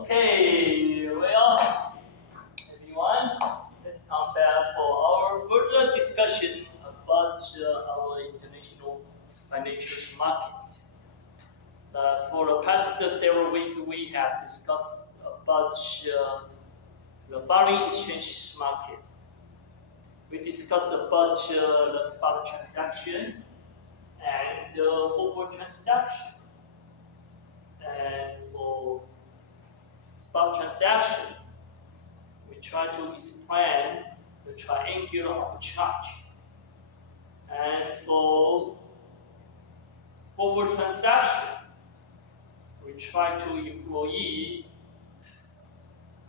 Okay, well, everyone, let's come back for our further discussion about our international financial market. For the past several weeks, we have discussed about the foreign exchange market. We discussed about the spot transaction and forward transaction. And for spot transaction, we try to explain the triangular arbitrage. And for forward transaction, we try to employ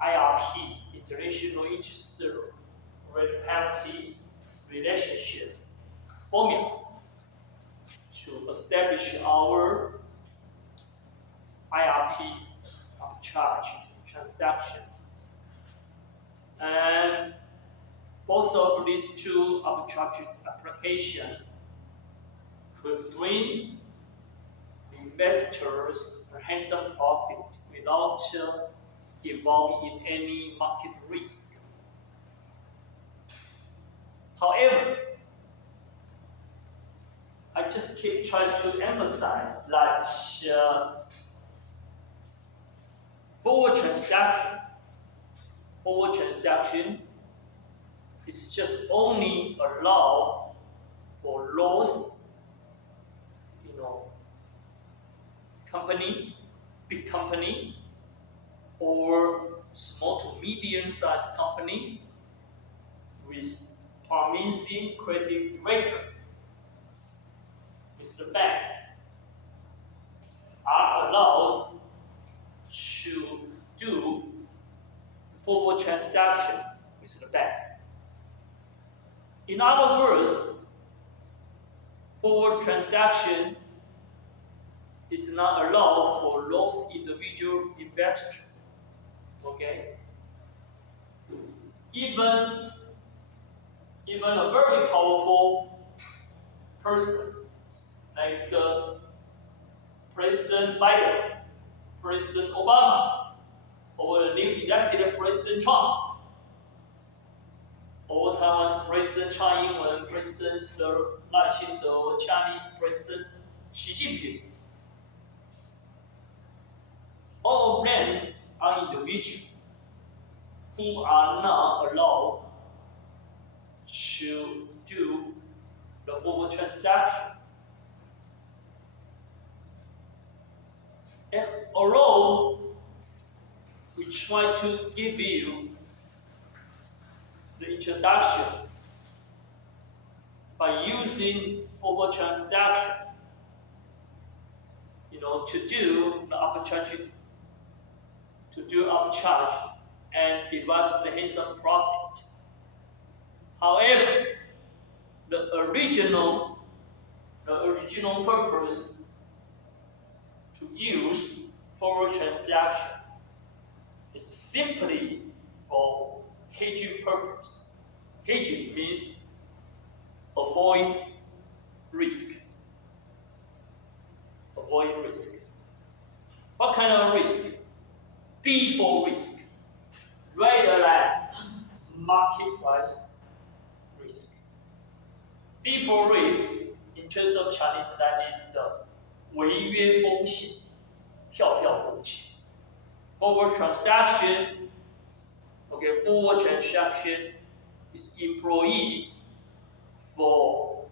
IRP, International Interest Rate Parity Relationships formula, to establish our IRP arbitrage transaction. And both of these two arbitrage applications could bring investors a handsome profit without involving in any market risk. However, I just keep trying to emphasize that forward transaction is just only allowed for those, big company, or small to medium-sized company with promising credit record. Mr. Bank are allowed to do forward transaction with the bank. In other words, forward transaction is not allowed for those individual investors. Okay? Even a very powerful person like President Biden, President Obama, or the new elected President Trump, or Taiwan's President Tsai Ing-wen, President Lai Ching-te, or Chinese President Xi Jinping. All of them are individuals who are not allowed to do the forward transaction. And although we try to give you the introduction by using forward transaction, to do the arbitrage and derive the handsome profit. However, the original purpose to use forward transaction is simply for hedging purpose. Hedging means avoid risk. Avoid risk. What kind of risk? Default risk, rather than market price risk. Default risk, in terms of Chinese, that is the 违约风险, 跳票风险. Forward transaction is employed for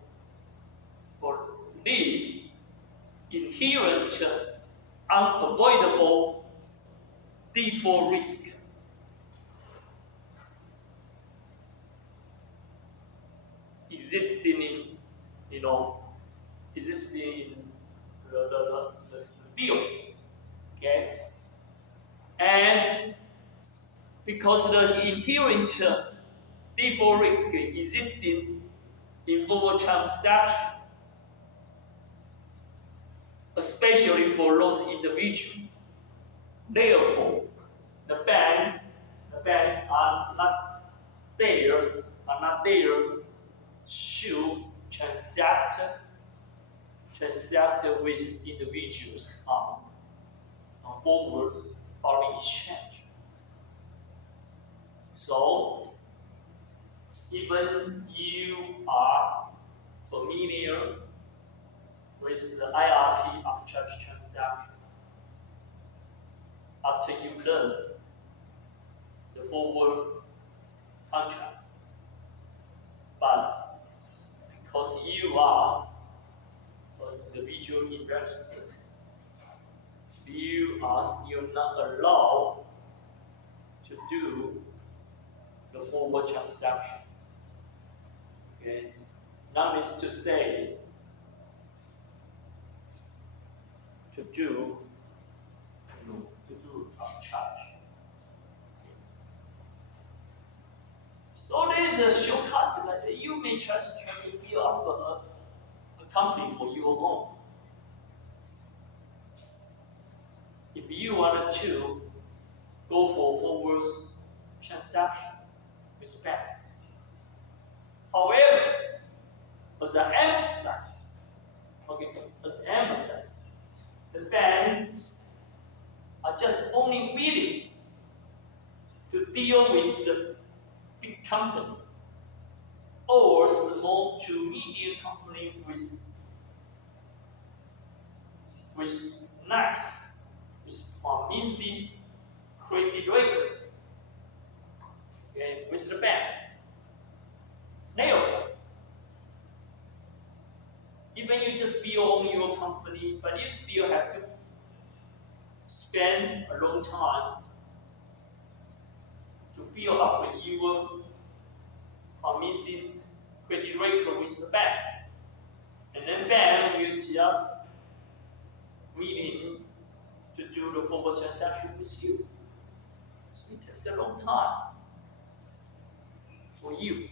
this inherent unavoidable default risk. Existing in the field. Okay? And because the inherent default risk existing in forward transaction, especially for those individuals, therefore, the banks are not there to transact with individuals on foreign exchange. So, even you are familiar with the IRP arbitrage transaction, after you learn the forward contract, but because you are an individual investor, you are still not allowed to do the forward transaction. Okay, that is to say, to do arbitrage. So there is a shortcut that you may just try to build up a company for you alone. If you wanted to go for forward transaction with bank. However, as I emphasize, the banks are just only willing to deal with the big company or small to medium company with promising credit rating, okay, with the bank. Therefore, even you just build your company, but you still have to spend a long time to build up your promising credit rating with the bank. And then bank will just willing to do the forward transaction with you. So it takes a long time for you.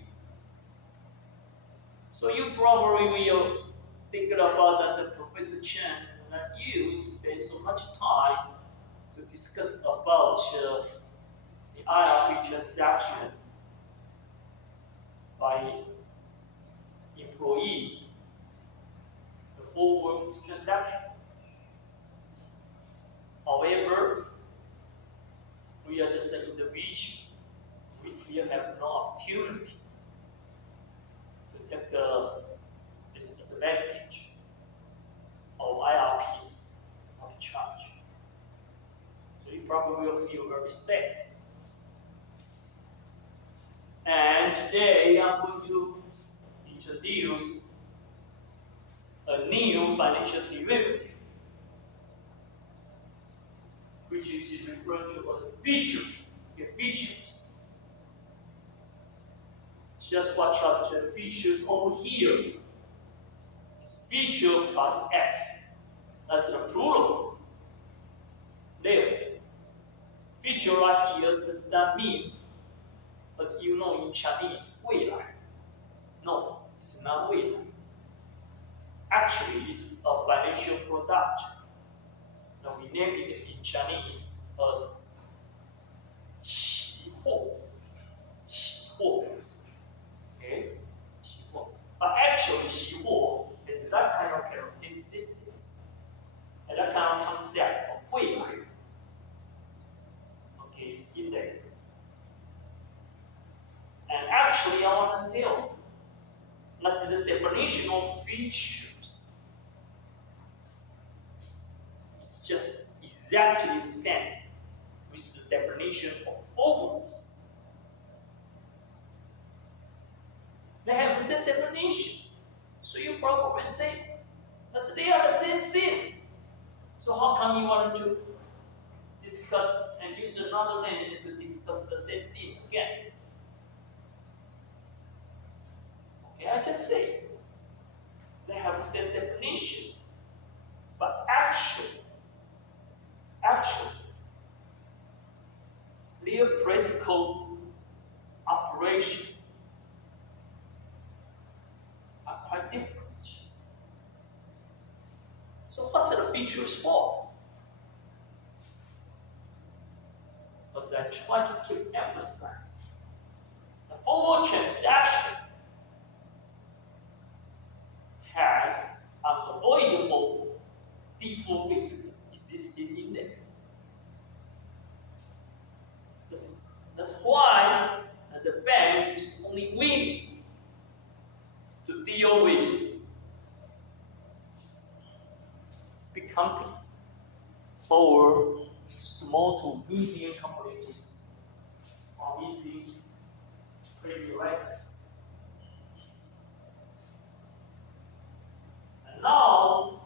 So you probably will think about that the Professor Chen that you spend so much time to discuss about the IRP transaction by employee, the forward transaction. However, we are just an individual. We still have no opportunity to take this advantage of IRP's arbitrage. So you probably will feel very sad. And today I'm going to introduce a new financial derivative, which is referred to as features. Okay, features. Just watch out the features over here. It's feature plus x. That's the plural. Therefore, feature right here does not mean, as you know in Chinese, 未来. No, it's not 未来. Actually, it's a financial product. Now we name it in Chinese as 期货. 期货. Okay? 期货. But actually, 期货 is that kind of characteristics, and that kind of concept of 未来. Okay, in there. And actually, I want to tell that the definition of features is just exactly the same with the definition of forwards. They have the same definition. So you probably say that they are the same thing. So how come you want to discuss and use another name to discuss the same thing again? Okay, I just say they have the same definition, but actually, their practical operation are quite different. So what's the features for? As I try to keep emphasizing, the forward transaction has unavoidable default risk existing in there. That's why the bank is only willing to deal with big company or small to medium companies are easy pretty right. And now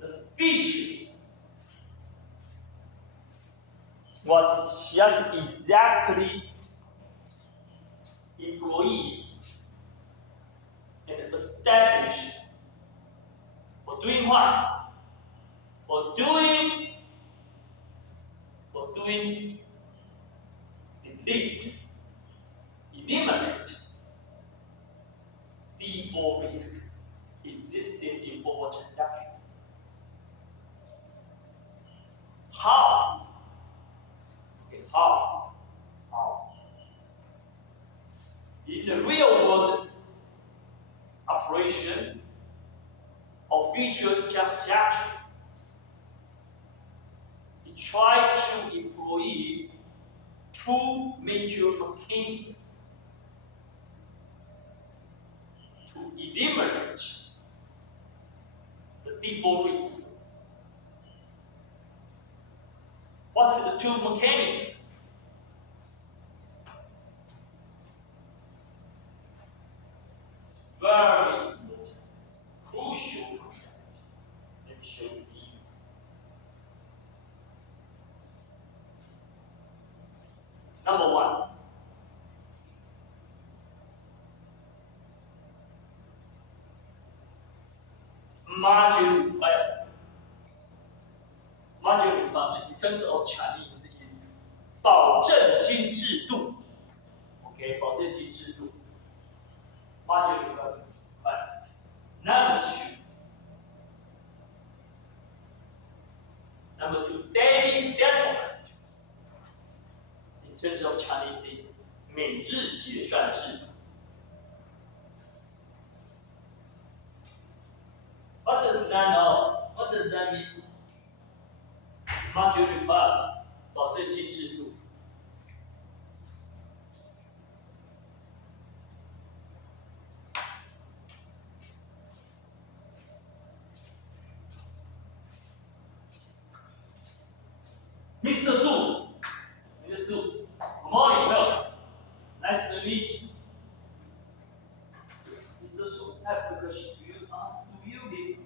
the fish was just exactly employee and established for doing what? For doing eliminate default risk existing in forward transaction. How? Okay, how? In the real world operation of futures transaction, we try to employ two major mechanisms to eliminate the default risk. What's the two mechanisms? It's very important, it's crucial concept. Let me show you. Number one, margin requirement. Margin requirement in terms of Chinese is 保证金制度。OK， 保证金制度。Margin requirement. Number two. Number two, daily settlement. In terms of Chinese is 每日结算制。What does that know? What does that mean? Margin requirement, 保证金制度。Mr. Su, Mr. Su, good morning, welcome. Nice to meet you. Mr. Su, I have a question. Do you live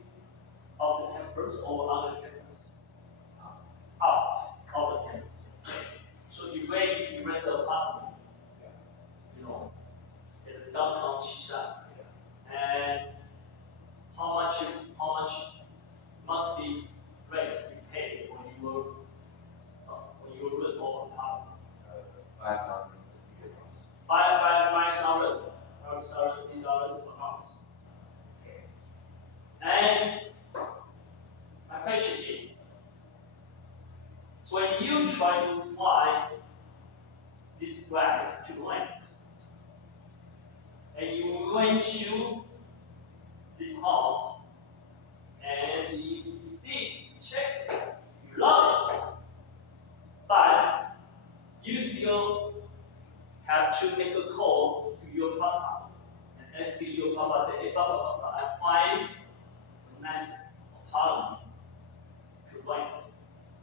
on the campus or on the campus? Out of the campus. So you rent an apartment, in the downtown Qishan. And how much monthly rent you pay for your rent or apartment? 5,000. $5,000 per month. Okay. And my question is, when you try to find this price to rent, and you went to this house, and you see, check it, you love it, but you still have to make a call to your papa and ask your papa, say, hey, papa, I find a nice apartment to rent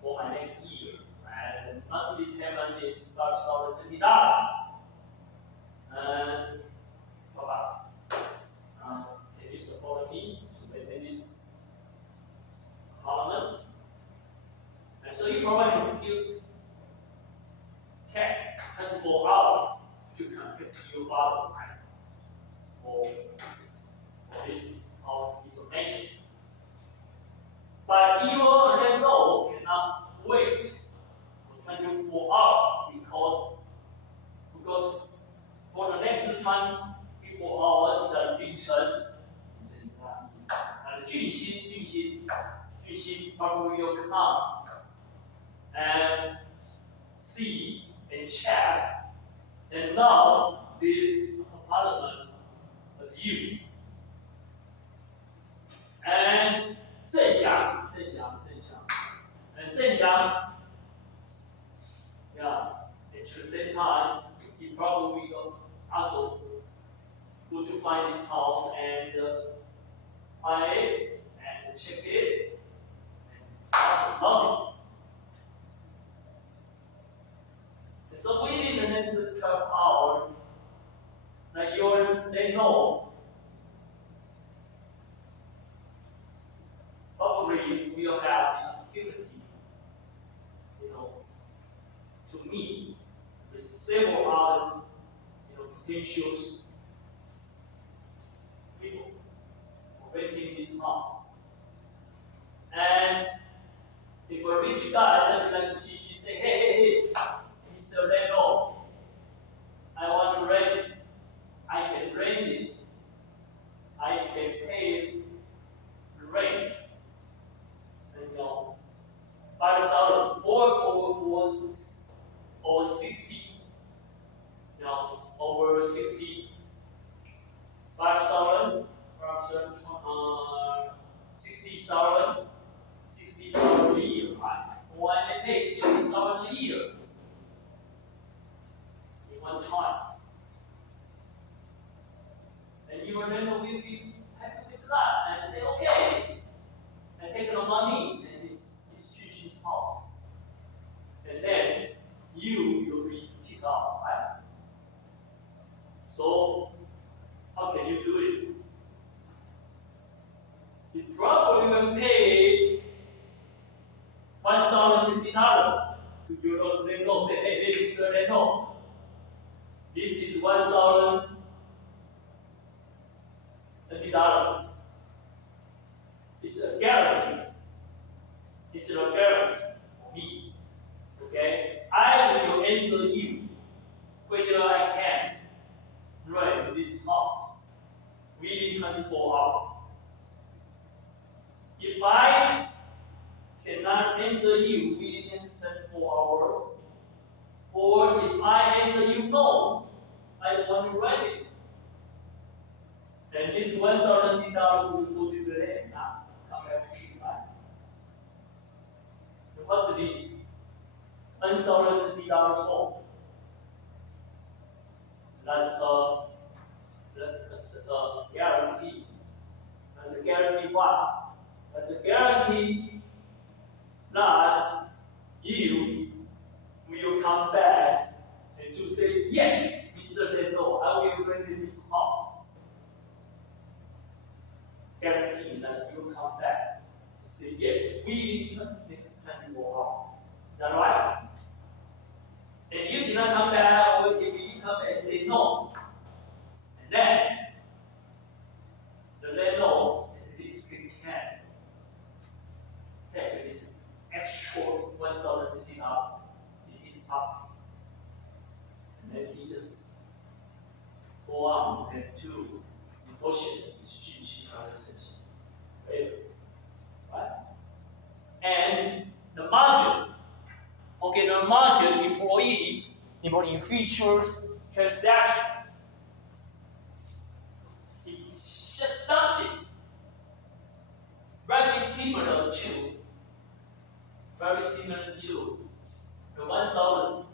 for my next year, and monthly payment is $5,020. And papa, can you support me to maintain this apartment? And so you provide still take 24 hours to contact your father for this house information. But your landlord cannot wait for 24 hours because for the next 24 hours the 凌晨，巨星 probably will come and see and check, and now this apartment is you. And 郑翔 yeah, interesting. same time, he probably will also go to find this house and find it and check it and also love it. And so within the next 12 hours, that they know probably will have the opportunity, to meet with several other, potential people renting this house. And if a rich guy such like Chichi say, hey, Mr. Landlord, I want to rent it. I can rent it. I can pay the rent. And 5,000 or 60, over 60, 5,000, 60,000 a year, right? Or I pay 60,000 a year in one time. And your landlord will be happy with that and say, okay, and take the money and it's Chichi's house. And then you will be kicked out, right? So how can you do it? You probably will pay $1,000 to your landlord. Say, hey, Mr. Landlord, this is $1,000. It's a guarantee. It's a guarantee for me. Okay? I will answer you whether I can rent this house within 24 hours. If I cannot answer you within the next 24 hours, or if I answer you no, I don't want to rent it, then this $1,000 will go to the land, not come back to you, right? What's the $1,000 for? That's a guarantee. That's a guarantee what? That's a guarantee that you will come back and to say, yes, Mr. Landlord, I will rent this house. Guarantee that you will come back and say, yes, within the next 24 hours. Is that right? And if you did not come back, or if you come back and say no, and then the landlord is this can take this extra $1,000 in his pocket, and then he just go on and to negotiate with Chichi conversation. Right? And the margin. Okay, the margin employee in futures transaction. It's just something very similar to the 1,000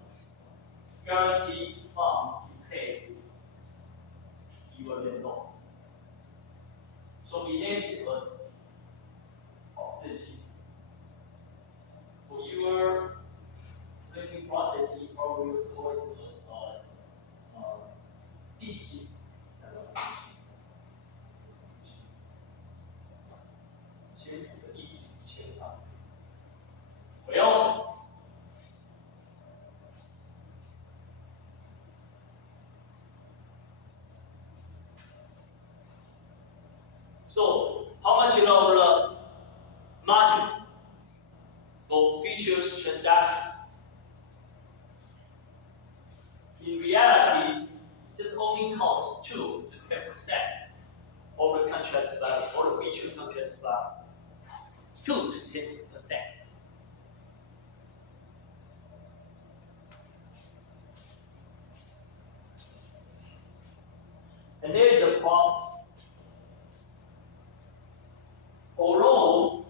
guarantee fund you pay your landlord. So we name it as 保证金. For your renting process, you probably will call it as 地金. Well, so how much of the margin for futures transaction? In reality, it just only counts 2 to 10% of the contract value, or the future contract value. 2 to 10%. And there is a problem. Although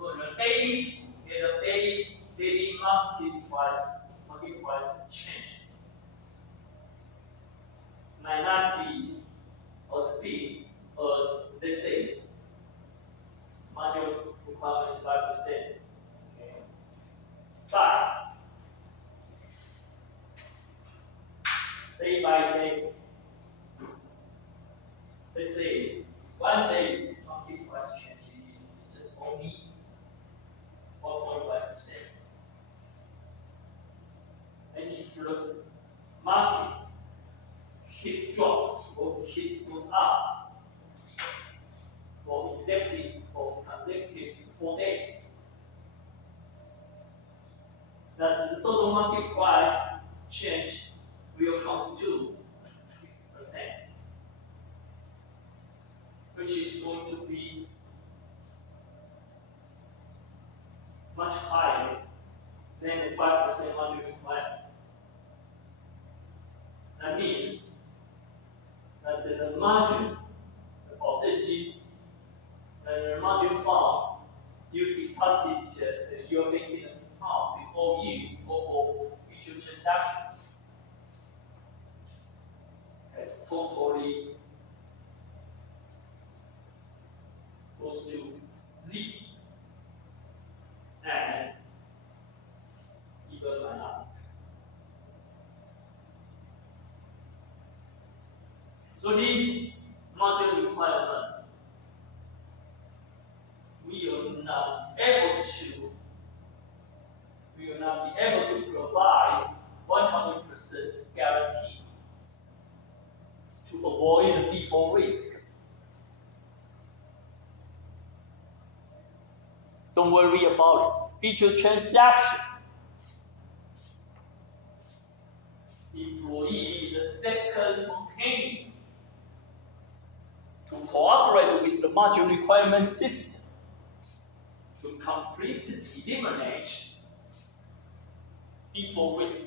the daily market price price change might not be as big as, let's say, margin requirement is 5%. Okay. But day by day, let's say 1 day's market price change is just only 1.5%. And if the market keep drop or keep goes up for consecutive 4 days, that the total market price change will come to 6%, which is going to be much higher than the 5% margin requirement. That means that the margin, the 保证金, the margin fund you deposit your banking account before you go for future transaction has totally goes to Z and even minus. So this margin requirement we will not be able to provide 100% guarantee to avoid the default risk. Don't worry about it. Future transaction. Employee the second campaign to cooperate with the margin requirement system to completely eliminate default risk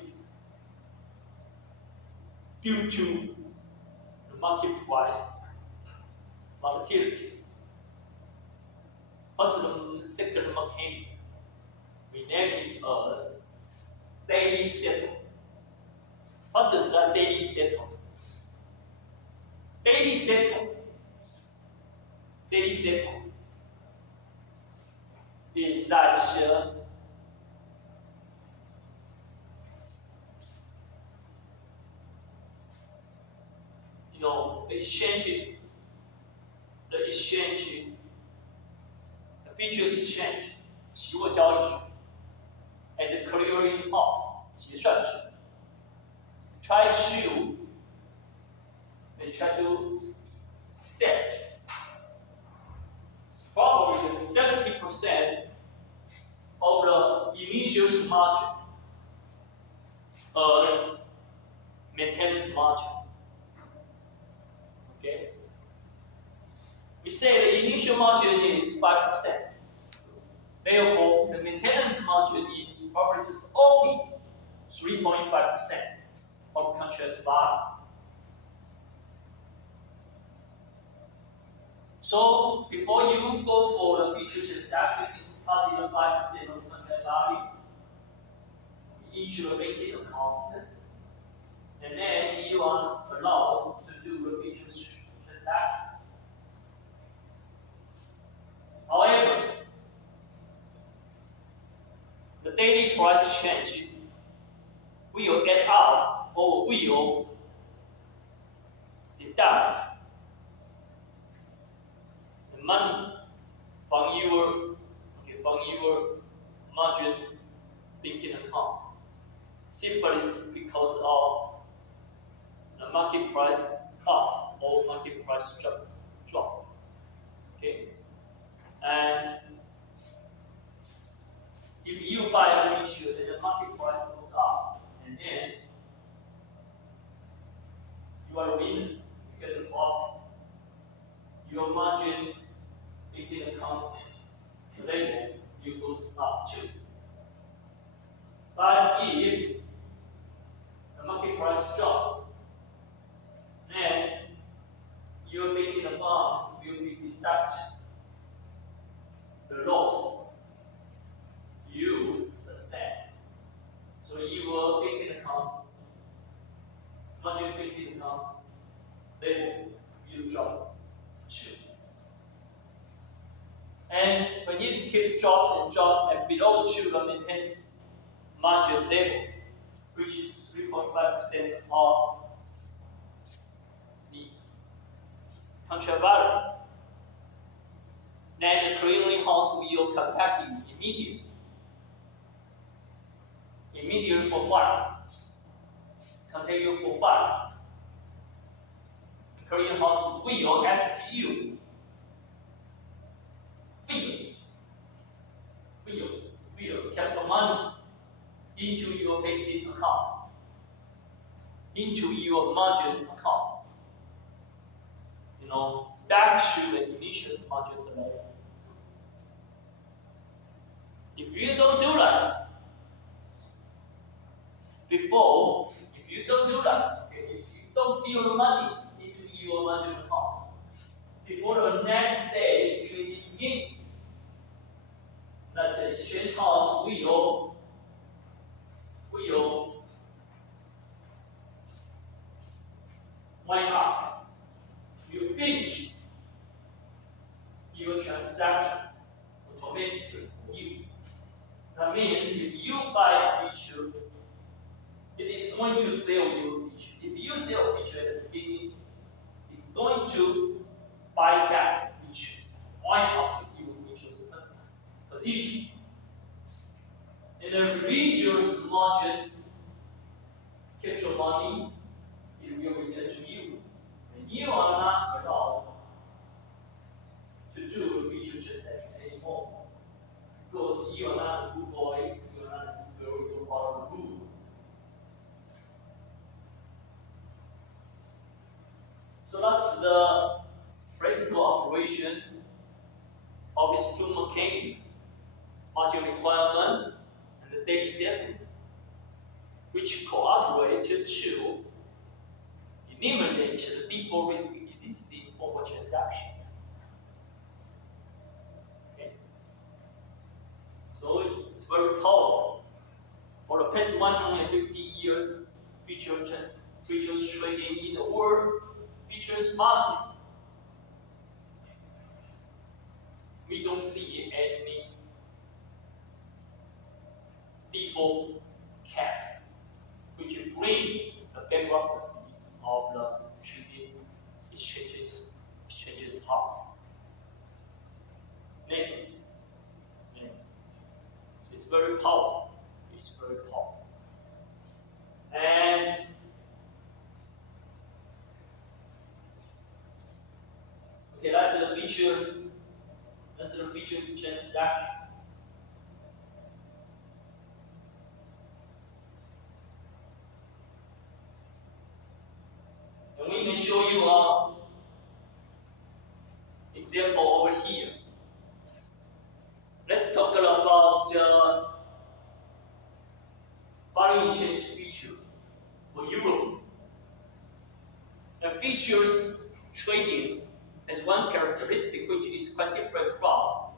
due to the market price volatility. What's the second mechanism? We name it as daily settlement. What does that daily settlement? Daily settlement is that the future exchange 期货交易所 and the clearing house 结算所 try to set probably 70% of the initial margin as maintenance margin. Okay? We say the initial margin is 5%. Therefore, the maintenance margin is probably just only 3.5% of contract value. So before you go for the future transaction, deposit the 5% of the contract value into your banking account, and then you are allowed to do the future transaction. However, the daily price change will add up or will deduct the money from your margin banking account, simply because of the market price up or market price drop. Okay, and if you buy a future and the market price goes up, and then you are a winner, you get the profit. Your margin banking account level you goes up too. But if the market price drop, then your banking account will be deducted the loss you sustain. So And we need to keep drop and below to the maintenance margin level, which is 3.5% of the contract value. Then the clearinghouse will contact you immediately. Immediately for what? Contact you for what? The clearinghouse will ask you will capital money into your banking account, into your margin account. Back to the initial margin level. If you don't do that, if you don't do that, okay, if you don't fill the money into your margin account, before the next day's trading begins, that the exchange house will wind up. You finish your transaction automatically for you. That means if you buy a feature, it is going to sell your feature. If you sell a feature at the beginning, it's going to buy back the feature, wind up your feature's position. And the residual margin, keep your money, it will return to you. And you are not allowed to do a feature transaction anymore. Because you are not a good boy, you are not a good girl, you follow the rule. So that's the practical operation of these two mechanics, margin requirement and the daily settlement, which cooperate to eliminate the default risk existing for a transaction. Okay. So it's very powerful. For the past 150 years, futures trading in the world, futures market, we don't see any default caps, which will bring the bankruptcy of the trading exchanges house. It's very powerful. It's very powerful. And okay, that's the feature. That's the feature transaction. And we may show you an example over here. Let's talk about foreign exchange feature for Europe. The futures trading has one characteristic which is quite different from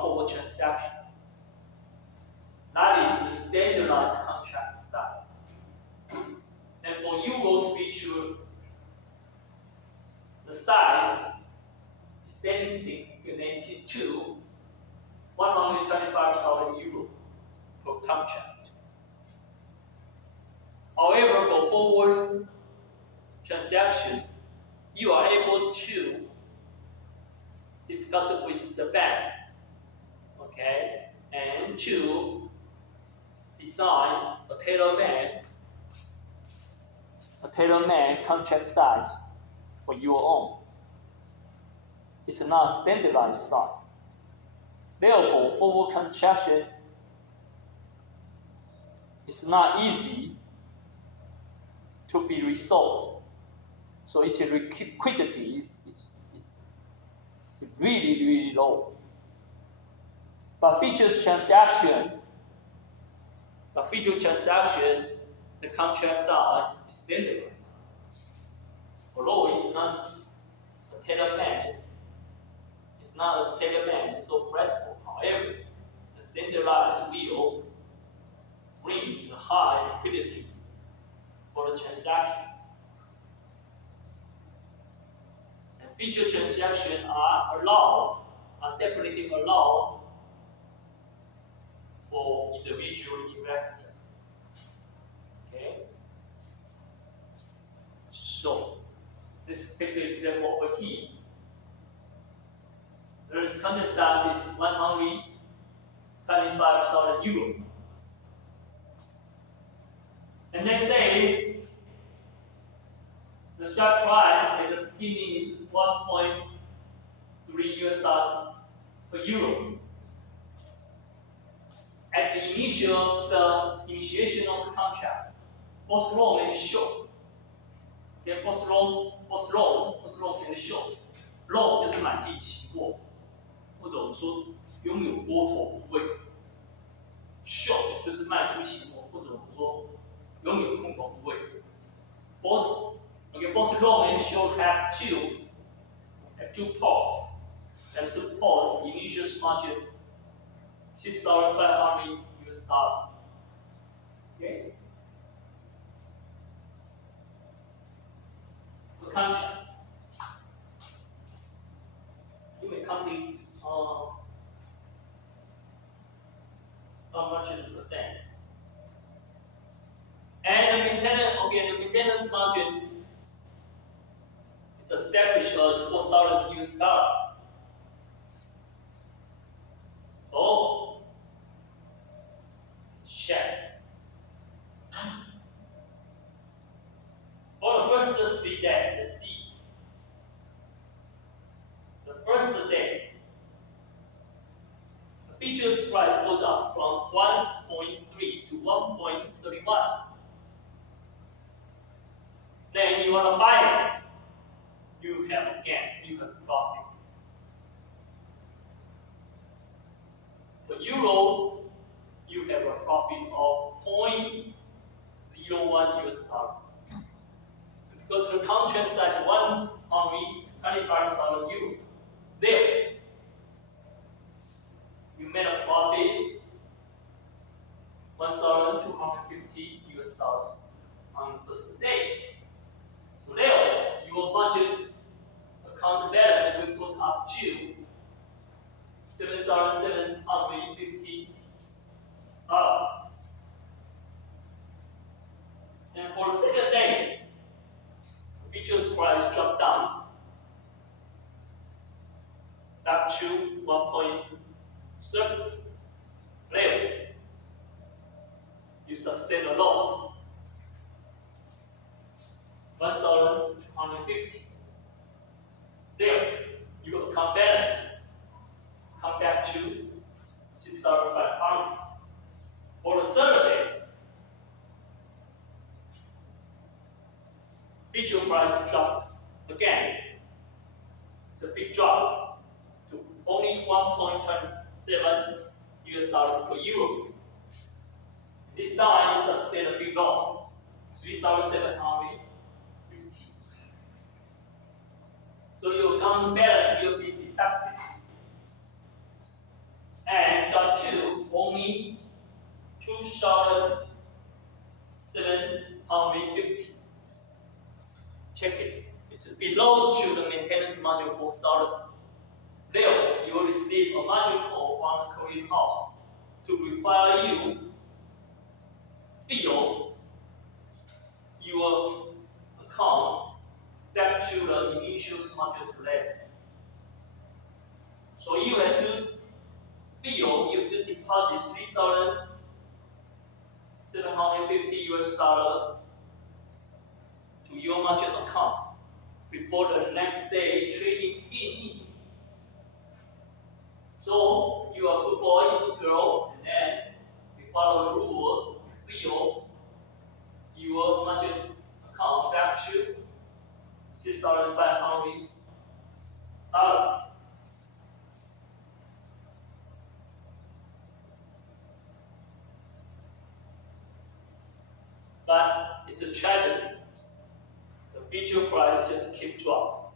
forward transaction. That is the standardized contract size. And for Euro's feature, the size is designated to 125,000 euro per contract. However, for forwards transaction, you are able to discuss it with the bank, okay, and to design a tailor-made contract size for your own. It's not a standardized size. Therefore, forward contraction is not easy to be resolved. So its liquidity is really, really low. But futures transaction, the contract size is standard. Although it's not a tailor-made, it's so flexible. However, the standardized will bring the high liquidity for the transaction. And future transactions are allowed, are definitely allowed for individual investors. Okay? So, let's take the example over here. The contract size is 125,000 euro. And let's say the strike price at the beginning is 1.3 US dollars per euro. At the initiation of the contract, both long and short. Okay, both long and short. Long 就是买进期货，或者我们说拥有多头部位。Short 就是卖出期货，或者我们说拥有空头部位。Both long and short have two posts, and two posts initial margin $6,500 US dollar. Okay. The contract. You may count this how much is the percent. And the maintenance margin is established as $4,000 US dollar. So check. For the first 3 days, let's see. The first day, the futures price goes up from 1.3 to 1.31. Then you want to buy it. You have a gain, you have profit. For euro, you have a profit of 0.01 US dollar. Because the contract size 125,000 euro. There, you made a profit 1,250 US dollars on the first day. So there, your budget account balance will goes up to 7,750 dollars. And for the second day, the futures price dropped down back to 1.7 level. You sustain a loss 1,250. There, your account balance come back to 6,500. For the third day, future price drop again. It's a big drop to only 1.27 US dollars per euro. This time you sustain a big loss, 3,750. So your account balance will be deducted and drop to only 2,750. Check it. It's below to the maintenance margin for $4,000. There, you will receive a margin call from the clearing house to require you fill your account back to the initial margin level. So you have to deposit 3,750 US dollar to your margin account before the next day trading begins. So you are a good boy, good girl, and then you follow the rule, you fill your margin account back to 6,500 dollars. But it's a tragedy. The future price just keeps dropping.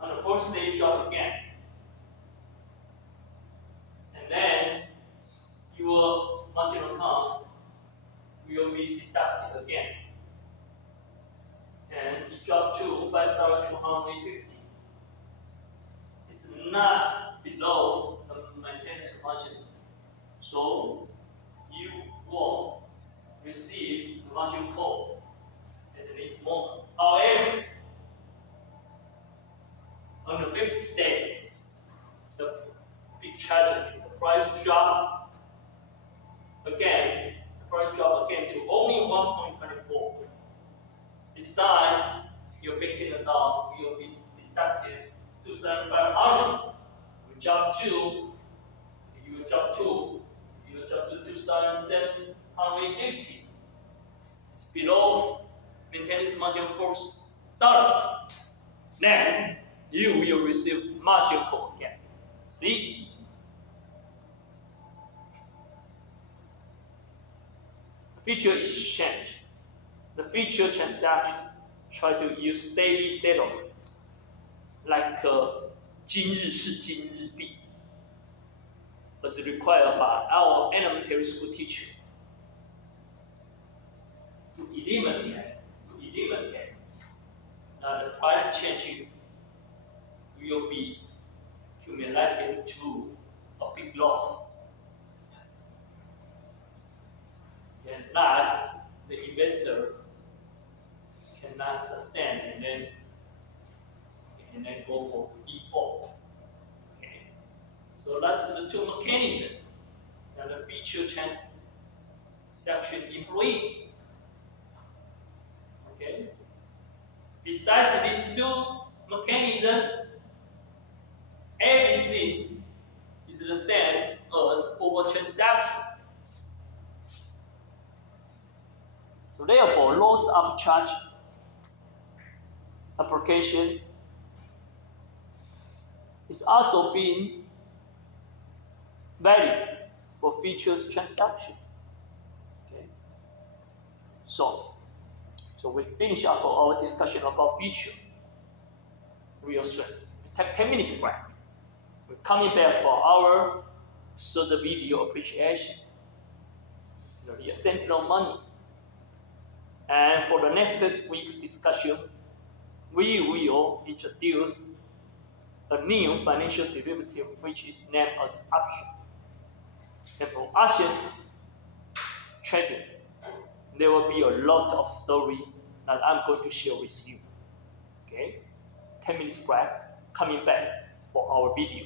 On the first day, drop again. And then your margin account will be deducted again. And drop to 5,250. It's not below the maintenance margin. So you will receive the margin call at this moment. However, on the fifth day, the big tragedy, the price drop again. The price drop again to only 1.24. This time, your big down will be deducted 2,500. You jump to 2,750. It's below maintenance margin 4,000. Then you will receive margin call again. See? The future exchange, the future transaction, try to use daily settlement like 今日是今日币, as required by our elementary school teacher to eliminate the price changing will be accumulated to a big loss, and that the investor cannot sustain and then go for default. Okay, so that's the two mechanisms. And the future transaction employee. Okay. Besides these two mechanisms, everything is the same as forward transaction. So therefore, loss of charge application is also being valid for futures transaction. Okay. So we finish up our discussion about future real soon. We take 10 minutes break. We're coming back for our third video appreciation. The sentinel money. And for the next week discussion, we will introduce a new financial derivative which is named as option. And for options trading, there will be a lot of story that I'm going to share with you. Okay? 10 minutes break, coming back for our video.